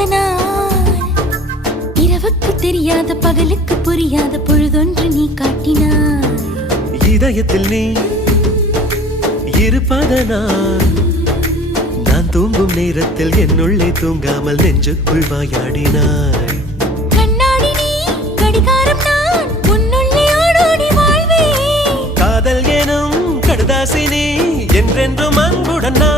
நான் இரவுக்கு தெரியாத பகலுக்கு புரியாத பொழுதொன்று நீ காட்டினாய். இதயத்தில் நீ இருப்பதனால் நான் தூங்கும் நேரத்தில் என்னுள்ளே தூங்காமல் நெஞ்சுக்குள் வாயாடினாய். கண்ணாடி நீ கடிகாரம் நான் உன்னுள்ளே ஓடோடி வாழ்வே. காதல் எனும் கடுதாசி நீ என்றென்றும் அன்புடன் நான்